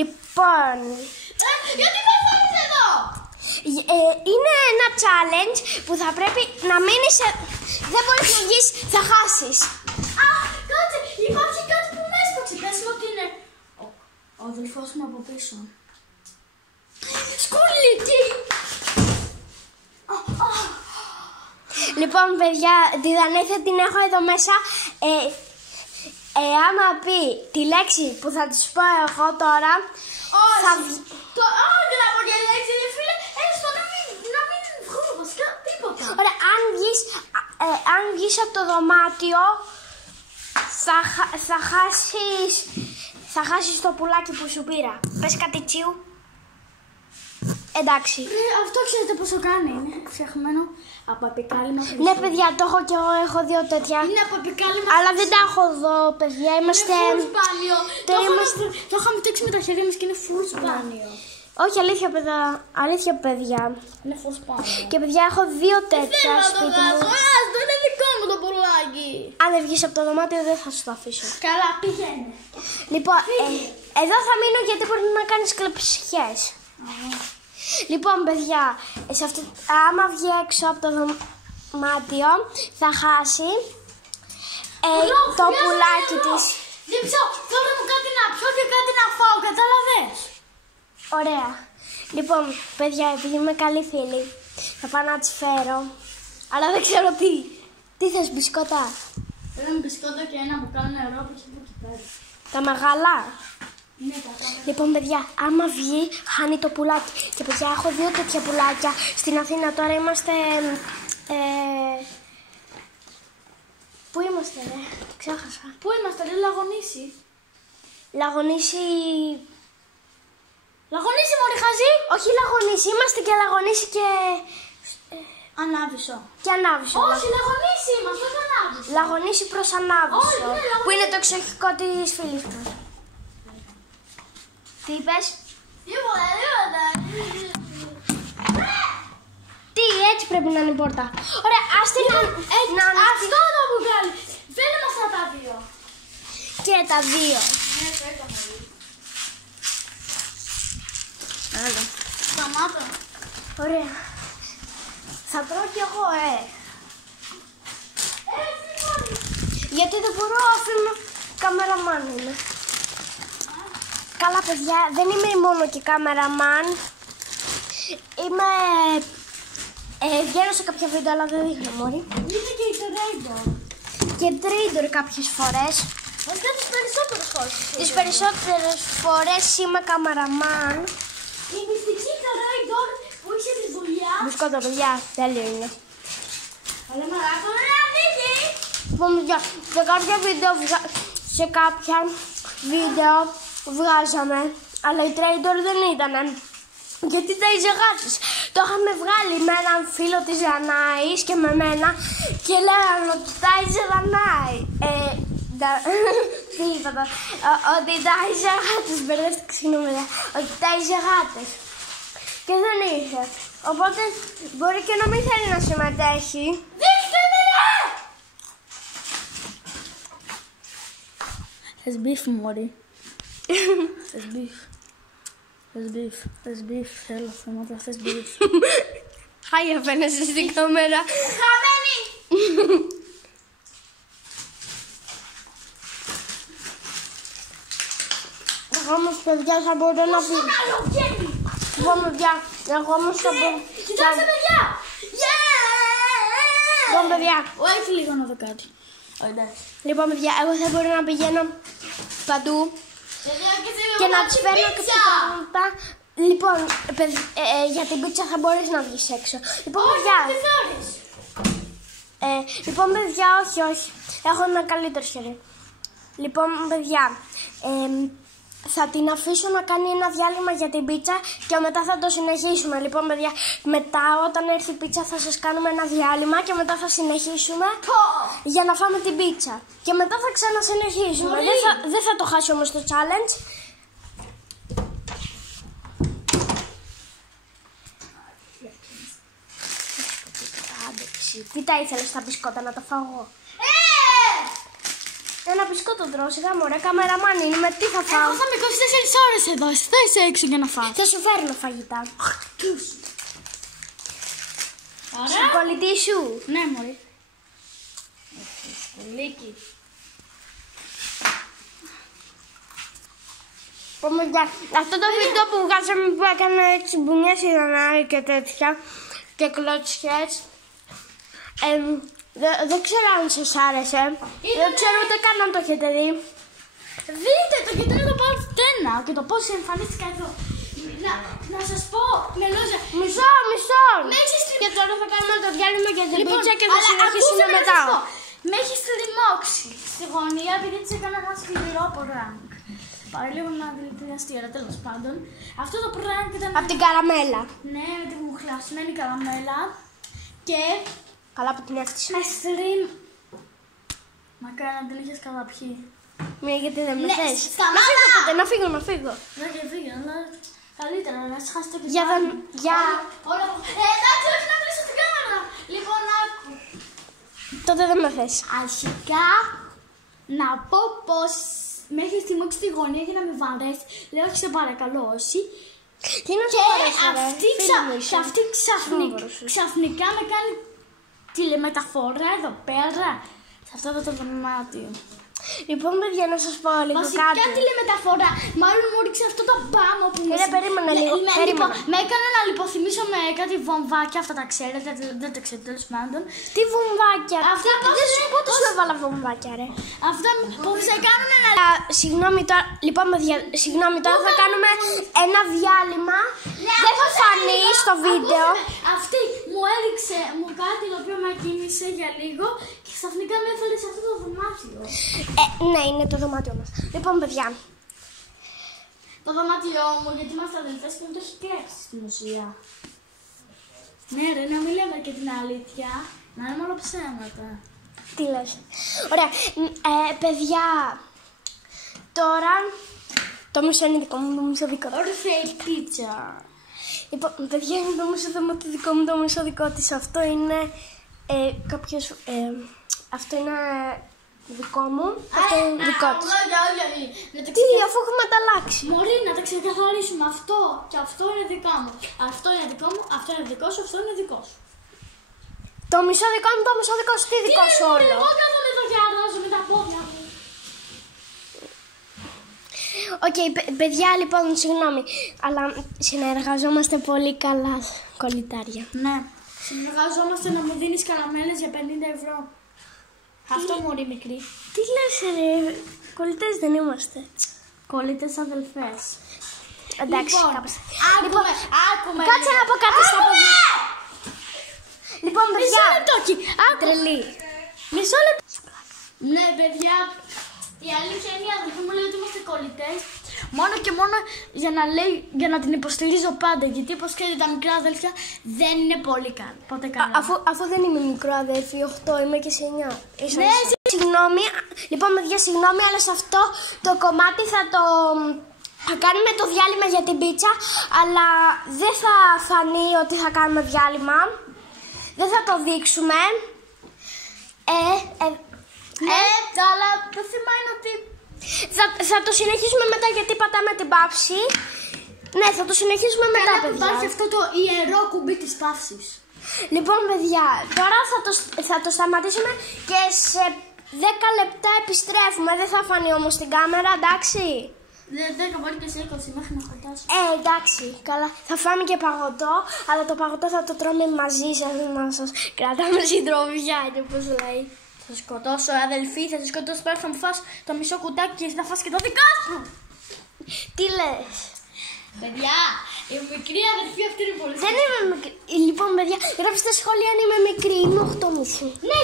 Λοιπόν. Γιατί με φέρνεις εδώ? Είναι ένα challenge που θα πρέπει να μείνεις. Δεν μπορείς να βγεις, θα χάσεις. Α, κάτσε, υπάρχει κάτι που με έσπαξε. Πες μου ότι είναι ο αδελφός μου από πίσω. Σκουλίκι! Λοιπόν, παιδιά, τη Δανέη την έχω εδώ μέσα. Άμα πει τη λέξη που θα της πω εγώ τώρα. Όχι, θα... όχι να πω και λέξη, ρε φίλε. Έστω να μην βγούμε βασικά τίποτα. Ωραία, αν βγεις από το δωμάτιο θα χάσεις το πουλάκι που σου πήρα. Πες κάτι τσίου. Εντάξει. Αυτό ξέρετε πόσο κάνει, είναι φτιαχμένο από επικάλυμα. Ναι, παιδιά, το έχω και εγώ, έχω δύο τέτοια. Είναι από επικάλυμα. Αλλά δεν τα έχω εδώ, παιδιά, είμαστε... Είναι full σπάνιο. Το είχαμε φτιάξει με τα χέρια μας και είναι full σπάνιο. Όχι, αλήθεια, παιδιά. Είναι full σπάνιο. Και παιδιά, έχω δύο τέτοια σπίτι μου. Αυτό είναι δικό μου το πουλάκι. Αν δεν βγεις από το δωμάτιο, δεν θα σου το αφήσω. Καλά, πηγαίνει. Λοιπόν, εδώ θα μείνω γιατί μπορεί να κάνεις κλεψιές. Λοιπόν, παιδιά, άμα βγει έξω από το δωμάτιο, θα χάσει το πουλάκι της. Δίψω, θέλω μου κάτι να πιω και κάτι να φάω, κατάλαβες? Ωραία. Λοιπόν, παιδιά, επειδή είμαι καλή φίλη, θα πάω να της φέρω. Αλλά δεν ξέρω τι. Τι θες, μπισκότα? Θέλω μπισκότα και ένα μπουκάλι νερό που έχει από εκεί πέρα. Τα μεγάλα. Ναι, λοιπόν, παιδιά, άμα βγει, χάνει το πουλάκι. Και παιδιά, έχω δύο τέτοια πουλάκια στην Αθήνα. Τώρα είμαστε. Πού είμαστε, ρε? Το ξέχασα. Πού είμαστε, ρε? Λαγονίσι. Λαγονίσι. Λαγονίσι, μωρή χαζή! Όχι Λαγονίσι, είμαστε και Λαγονίσι και. Ανάβησο. Και Ανάβησο. Όχι, Λαγονίσι είμαστε, όχι Ανάβησο. Λαγονίσι προς Ανάβησο. Όχι, ναι, που είναι το εξοχικό της φίλης μας. Τι είπες? Τίποτα. Τι, έτσι πρέπει να είναι η πόρτα. Ωραία, ας την να Αυτό το μπουκάλι. Φέρε μας αυτά τα δύο. Και τα δύο. Ναι, το έκανα. Άλλο. Σταμάτα. Ωραία. Θα τρώω κι εγώ, Γιατί δεν μπορώ, αφήνω καμεραμάν είμαι. Καλά, παιδιά, δεν είμαι μόνο και καμεραμάν. Είμαι... βγαίνω σε κάποια βίντεο, αλλά δεν δείχνω, μωρή. Είναι και η trader. Και trader κάποιες φορές. Βασικά τις περισσότερες φορές. Τις περισσότερες φορές είμαι καμεραμάν. Η μυστική trader που είχε τη δουλειά. Μπισκότα, παιδιά, τέλειο είναι. Αλλά μαλάκα, ωραία, δίκη. Λοιπόν, παιδιά, σε κάποια βίντεο βγάζαμε, αλλά η trader δεν ήταν. Γιατί τα γάτες. Το είχαμε βγάλει με έναν φίλο της Δανάης και με μένα και λέγανε ότι τάιζε Δανάη. Τι είπα τώρα, ότι τάιζε γάτες, μπερδεύτηκα, συγγνώμη, ότι τάιζε γάτες. Και δεν είχε. Οπότε μπορεί και να μην θέλει να συμμετέχει. Δείξτε με, ρε! Θες μπιφ, μωρή. Θες μπιφ. Θες μπιφ, θέλω θέματα, θες μπιφ. Χάια φαίνεσαι στην κάμερα. Χαμένη! Εγώ όμως, παιδιά, θα μπορώ να πει. Λοιπόν, παιδιά, εγώ όμως θα μπορώ. Κοιτάξτε, παιδιά! Λοιπόν, παιδιά. Όχι λίγο να δω κάτι. Λοιπόν, παιδιά, εγώ θα μπορώ να πηγαίνω παντού και να τις φέρνω και πράγματα. Λοιπόν, για την πίτσα θα μπορείς να βγεις έξω. Λοιπόν, παιδιά. Λοιπόν, παιδιά, όχι. Έχω ένα καλύτερο χέρι. Λοιπόν, παιδιά, θα την αφήσω να κάνει ένα διάλειμμα για την πίτσα και μετά θα το συνεχίσουμε. Λοιπόν, παιδιά, μετά όταν έρθει η πίτσα θα σας κάνουμε ένα διάλειμμα και μετά θα συνεχίσουμε για να φάμε την πίτσα. Και μετά θα ξανασυνεχίσουμε. Δεν θα το χάσει όμως το challenge. Τι τα ήθελες στα μπισκότα, να τα φάω εγώ? Ένα μπισκότο τρώω, σιγά μωρέ, καμεραμάν είναι, τι θα φάω. Εγώ θα είμαι 24 ώρες εδώ, εσύ θα είσαι έξω για να φας. Θα σου φέρνω φαγητά. Ωραία. Στην κολλητή σου. Ναι, μωρή. Σκολίκι. Αυτό το βίντεο που βγάζαμε που έκανε έτσι μπουνιές ιδανάρι και τέτοια και κλωτσιές, δεν ξέρω αν σας άρεσε. Δεν ξέρω ούτε καν αν το έχετε δει. Δείτε το και τώρα το πάω στένα και το πώς εμφανίστηκα εδώ. Να σας πω, Μελόζα. Μισό. Και τώρα θα κάνουμε το διάλειμμα για την πίτσα και θα συνεχίσουμε μετά. Με έχεις τριμώξει στη γωνία επειδή της έκανα ένα σκληρό prank. Παραλίγο να δηλητηριαστεί, αλλά τέλος πάντων. Αυτό το prank ήταν... Από την καραμέλα. Ναι, με την χλασμένη καραμέλα. Και... Καλά που την έφτιασα. Stream. Μακάρι να την είχες καταπιεί. Μία γιατί δεν με Ναι, θες. σταμάτα! Να φύγω. Ναι, και φύγε, αλλά καλύτερα να σε χάσει το Για κεφάλι. Όλα... Εντάξει, όχι να κλείσω την κάμερα. Λοιπόν, άκου. Τότε δεν με θες. Αρχικά, να πω πως με έχει θυμώσει στη γωνία για να με βαρέσει. Λέω, όχι σε παρακαλώ, όχι. Τι να σου αρέσει, αυτή ξαφνικά με κάνει τηλεμεταφορά εδώ πέρα, σε αυτό το δωμάτιο. Λοιπόν, παιδιά, να σας πω λίγο Βασικά κάτι. τηλεμεταφορά. Μάλλον μου ρίξε αυτό το μπάμο που μου Περίμενα λίγο. Με έκανε να λιποθυμίσω με κάτι βομβάκια, αυτά τα ξέρετε, δεν τα ξέρετε τέλος πάντων. Τι βομβάκια. Αυτά Πότε σου έβαλα βομβάκια, ρε. Αυτά που σε κάνουν να... Συγγνώμη τώρα, λοιπόν, παιδιά, συγγνώμη τώρα θα κάνουμε ένα διάλειμμα. Δεν θα φανεί στο βίντεο. Αυτή μου έριξε κάτι το οποίο με κίνησε για λίγο και ξαφνικά με έφερε σε αυτό το δωμάτιο. Ναι, είναι το δωμάτιο μας. Λοιπόν, παιδιά. Το δωμάτιό μου, γιατί είμαστε αδελφές και μου το έχει κλέψει στην ουσία. Ναι, ρε, να μην λέμε και την αλήθεια. Να είναι μόνο ψέματα. Τι λες. Ωραία. Παιδιά, τώρα το μισό είναι δικό μου, το μισό δικό του. Όρθε η πίτσα. Λοιπόν, παιδιά, είναι το μισό δικό μου, το μισό δικό της. Αυτό είναι κάποιος... αυτό είναι δικό μου, αυτό είναι δικό της. Τι, αφού έχουμε ανταλλάξει. Μωρή, να τα ξεκαθαρίσουμε. Αυτό και αυτό είναι δικά μου. Αυτό είναι δικό μου, αυτό είναι δικό σου, αυτό είναι δικό σου. Το μισό δικό μου, το μισό δικό σου, τι δικό σου όλο. Εγώ κάθομαι εδώ και αράζω με τα πόδια μου. Οκ, παιδιά, λοιπόν, συγγνώμη, αλλά συνεργαζόμαστε πολύ καλά, κολλητάρια. Ναι, συνεργαζόμαστε να μου δίνεις καραμέλες για 50 ευρώ. Αυτό μωρή μικρή. Τι λες, ρε, κολλητές δεν είμαστε. Κολλητές αδελφές. Εντάξει, Λοιπόν, κάπως. άκουμε. Κάτσε να πω κάτι στα παιδιά. Λοιπόν, παιδιά. Μισό λεπτό εκεί. Τρελή. Μισό λεπτό. Ναι, παιδιά. Η αλήθεια είναι η αδελφή μου λέει ότι είμαστε κολλητές. Μόνο και μόνο για να την υποστηρίζω πάντα. Γιατί όπως ξέρετε τα μικρά αδέλφια δεν είναι πολύ καλά. Ποτέ καλά. Αφού δεν είμαι μικρό αδέρφη, 8 είμαι και σε 9. Ναι, συγγνώμη. Λοιπόν, παιδιά, συγγνώμη, αλλά σε αυτό το κομμάτι θα κάνουμε το διάλειμμα για την πίτσα, αλλά δεν θα φανεί ότι θα κάνουμε διάλειμμα. Δεν θα το δείξουμε. Ναι, αλλά το θέμα είναι ότι... Θα το συνεχίσουμε μετά γιατί πατάμε την παύση. Ναι, θα το συνεχίσουμε μετά, παιδιά. Υπάρχει αυτό το ιερό κουμπί της παύσης. Λοιπόν, παιδιά, τώρα θα το σταματήσουμε και σε 10 λεπτά επιστρέφουμε. Δεν θα φανεί όμως στην κάμερα, εντάξει. 10 μπορεί και σε 20 μέχρι να χορτάσω. Εντάξει, καλά. Θα φάμε και παγωτό, αλλά το παγωτό θα το τρώμε μαζί σας, να σας κρατάμε συντροφιά και πώς λέει. Θα σκοτώσω, αδελφή, θα σε σκοτώσω πέρα, θα μου φας το μισό κουτάκι και να φας και το δικό σου. Τι λες. Παιδιά, η μικρή αδελφή αυτή είναι πολύ. Δεν είμαι μικρή. Λοιπόν, παιδιά, γράψτε στα σχόλια αν είμαι μικρή, είμαι 8,5. Ναι.